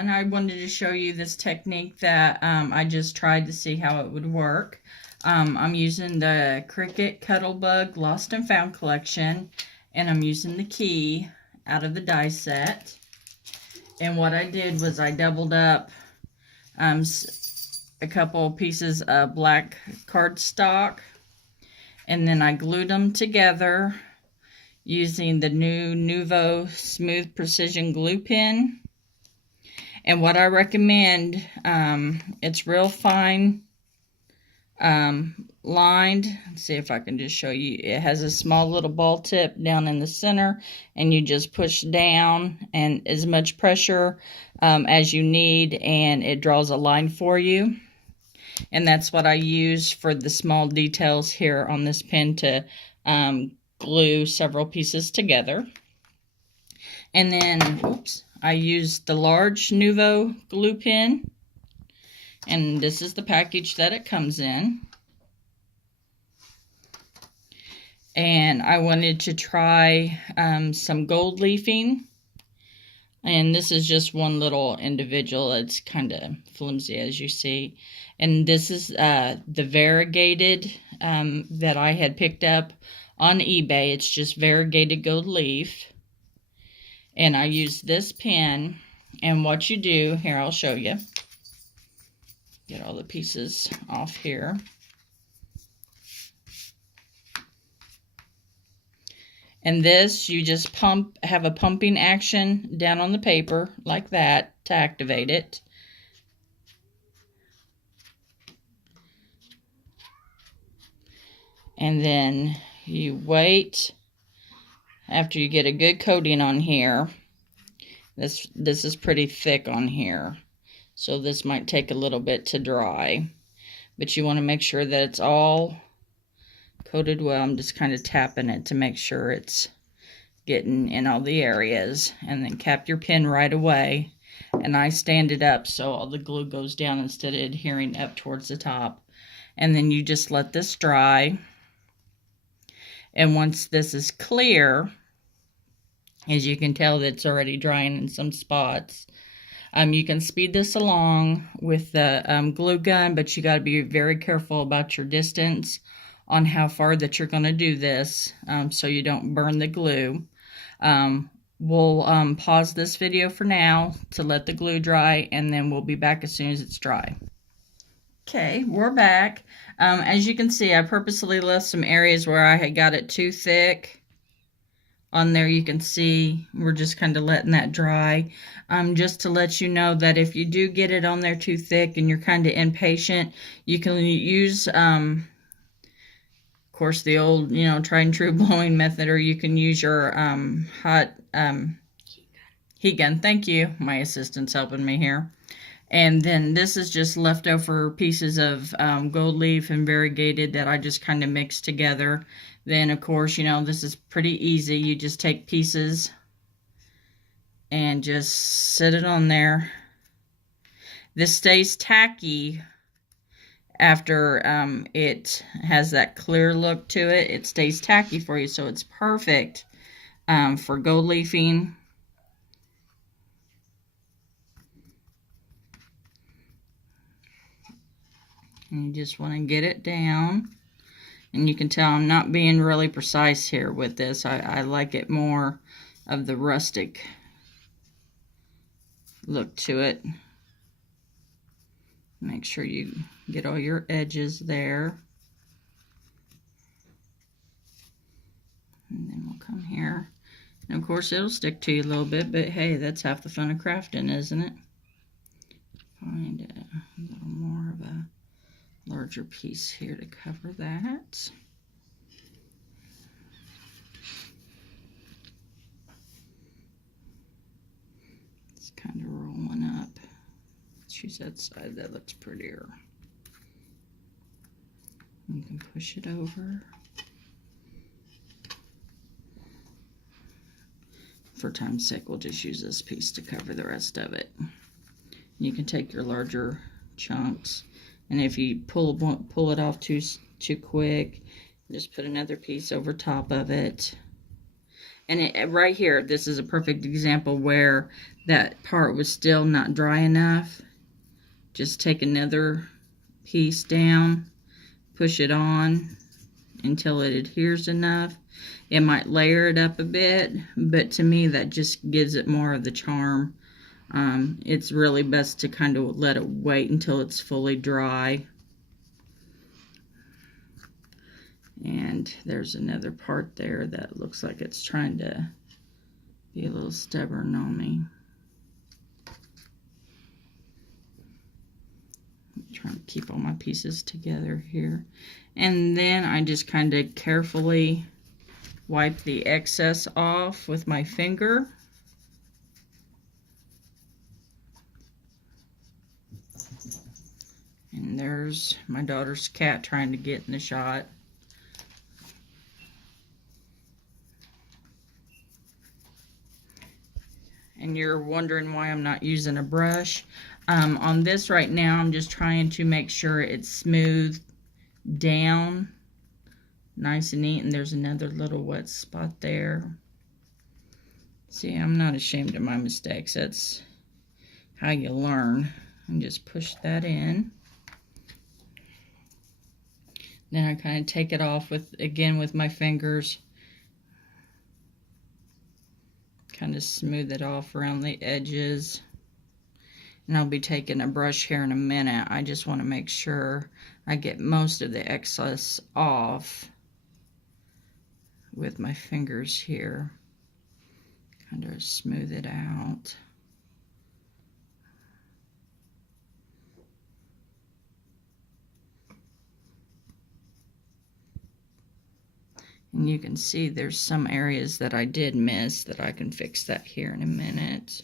everyone. I wanted to show you this technique that I just tried to see how it would work. I'm using the Cricut Cuttlebug Lost and Found collection, and I'm using the key out of the die set. And what I did was I doubled up a couple pieces of black cardstock, and then I glued them together using the new Nuvo Smooth Precision Glue Pen. And what I recommend, it's real fine lined. Let's see if I can just show you. It has a small little ball tip down in the center, and you just push down and as much pressure as you need, and it draws a line for you. And that's what I use for the small details here on this pen to glue several pieces together. And then, oops, I used the large Nuvo glue pen, and this is the package that it comes in. And I wanted to try some gold leafing, and this is just one little individual. It's kind of flimsy, as you see. And this is the variegated that I had picked up on eBay. It's just variegated gold leaf. And I use this pen, and what you do, here I'll show you. Get all the pieces off here. And this, you just have a pumping action down on the paper like that to activate it. And then you wait after you get a good coating on here. This is pretty thick on here, so this might take a little bit to dry, but you want to make sure that it's all coated well. I'm just kind of tapping it to make sure it's getting in all the areas, and then cap your pen right away. And I stand it up so all the glue goes down instead of adhering up towards the top. And then you just let this dry. And once this is clear, as you can tell, that's already drying in some spots. You can speed this along with the glue gun, but you got to be very careful about your distance on how far that you're going to do this, so you don't burn the glue. We'll pause this video for now to let the glue dry, and then we'll be back as soon as it's dry. Okay, we're back. As you can see, I purposely left some areas where I had got it too thick. On there you can see we're just kind of letting that dry. Just to let you know that if you do get it on there too thick and you're kind of impatient, you can use, of course, the old, tried and true blowing method, or you can use your hot heat gun. Thank you. My assistant's helping me here. And then this is just leftover pieces of gold leaf and variegated that I just kind of mixed together. Then, of course, this is pretty easy. You just take pieces and just sit it on there. This stays tacky after it has that clear look to it. It stays tacky for you, so it's perfect for gold leafing. And you just want to get it down. And you can tell I'm not being really precise here with this. I like it more of the rustic look to it. Make sure you get all your edges there. And then we'll come here. And of course it'll stick to you a little bit, but hey, that's half the fun of crafting, isn't it? Find a little more of a larger piece here to cover that. It's kind of rolling up. Let's use that side, that looks prettier. You can push it over. For time's sake, we'll just use this piece to cover the rest of it. You can take your larger chunks, and if you pull it off too quick, just put another piece over top of it. And right here, this is a perfect example where that part was still not dry enough, just take another piece down, push it on until it adheres enough. It might layer it up a bit, but to me that just gives it more of the charm. It's really best to kind of let it wait until it's fully dry. And there's another part there that looks like it's trying to be a little stubborn on me. I'm trying to keep all my pieces together here. And then I just kind of carefully wipe the excess off with my finger. And there's my daughter's cat trying to get in the shot. And you're wondering why I'm not using a brush. On this right now, I'm just trying to make sure it's smooth down, nice and neat. And there's another little wet spot there. See, I'm not ashamed of my mistakes. That's how you learn. And just push that in. Then I kind of take it off again with my fingers. Kind of smooth it off around the edges. And I'll be taking a brush here in a minute. I just want to make sure I get most of the excess off with my fingers here. Kind of smooth it out. And you can see there's some areas that I did miss that I can fix that here in a minute.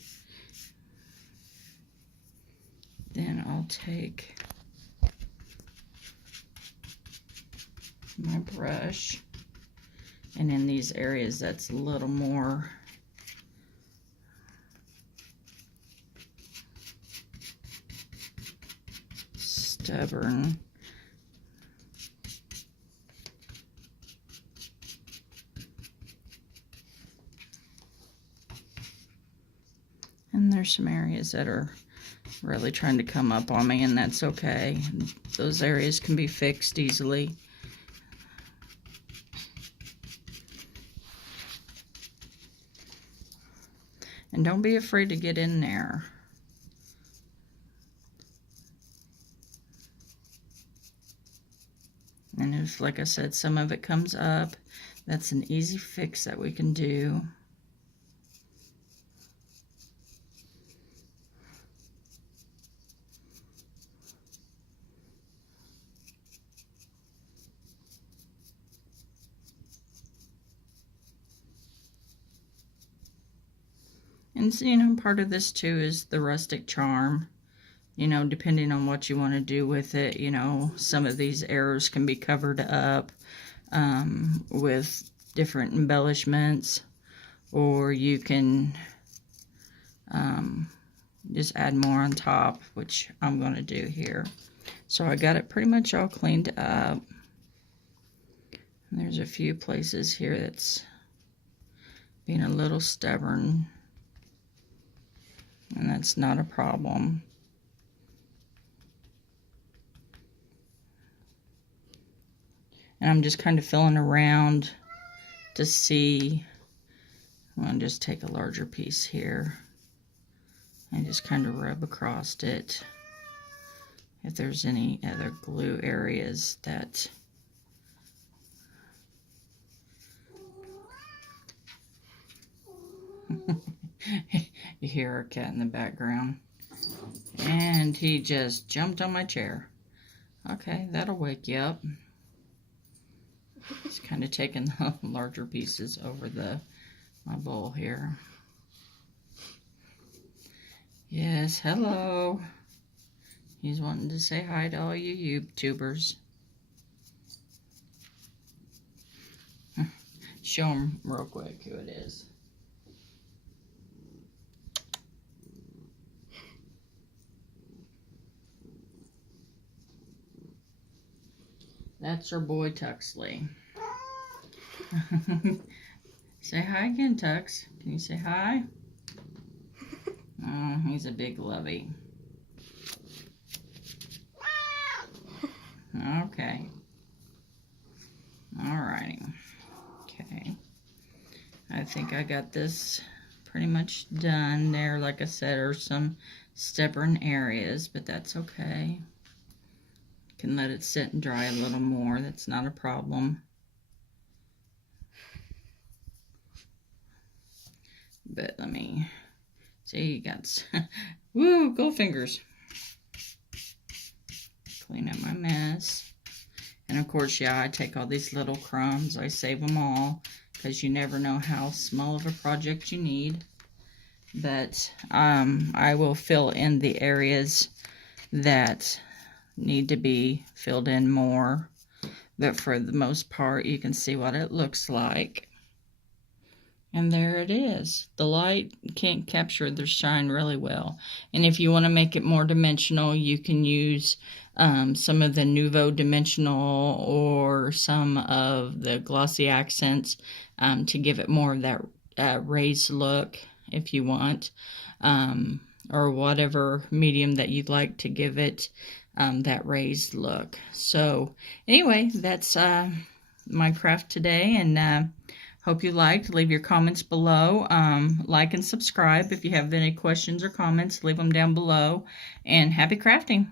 Then I'll take my brush, and in these areas that's a little more stubborn. And there's some areas that are really trying to come up on me, and that's okay. Those areas can be fixed easily. And don't be afraid to get in there. And if, like I said, some of it comes up, that's an easy fix that we can do. And so, you know, part of this too is the rustic charm. You know, depending on what you want to do with it, you know, some of these errors can be covered up with different embellishments, or you can just add more on top, which I'm going to do here. So I got it pretty much all cleaned up. And there's a few places here that's being a little stubborn, and that's not a problem. And I'm just kind of feeling around to see. I'm going to just take a larger piece here and just kind of rub across it if there's any other glue areas that you hear our cat in the background. And he just jumped on my chair. Okay, that'll wake you up. Just kind of taking the larger pieces over my bowl here. Yes, hello. He's wanting to say hi to all you YouTubers. Show him real quick who it is. That's our boy Tuxley. Say hi again, Tux. Can you say hi? Oh, he's a big lovey. Okay. Alrighty. Okay. I think I got this pretty much done there. Like I said, there's some stubborn areas, but that's okay. Can let it sit and dry a little more. That's not a problem. But let me see. You got woo, gold fingers. Clean up my mess. And of course, yeah, I take all these little crumbs. I save them all because you never know how small of a project you need. But I will fill in the areas that need to be filled in more. But for the most part, you can see what it looks like. And there it is. The light can't capture the shine really well. And if you want to make it more dimensional, you can use some of the Nuvo dimensional or some of the glossy accents to give it more of that raised look if you want. Or whatever medium that you'd like to give it that raised look. So anyway, that's my craft today, and hope you liked. Leave your comments below. Like and subscribe. If you have any questions or comments, leave them down below. And happy crafting.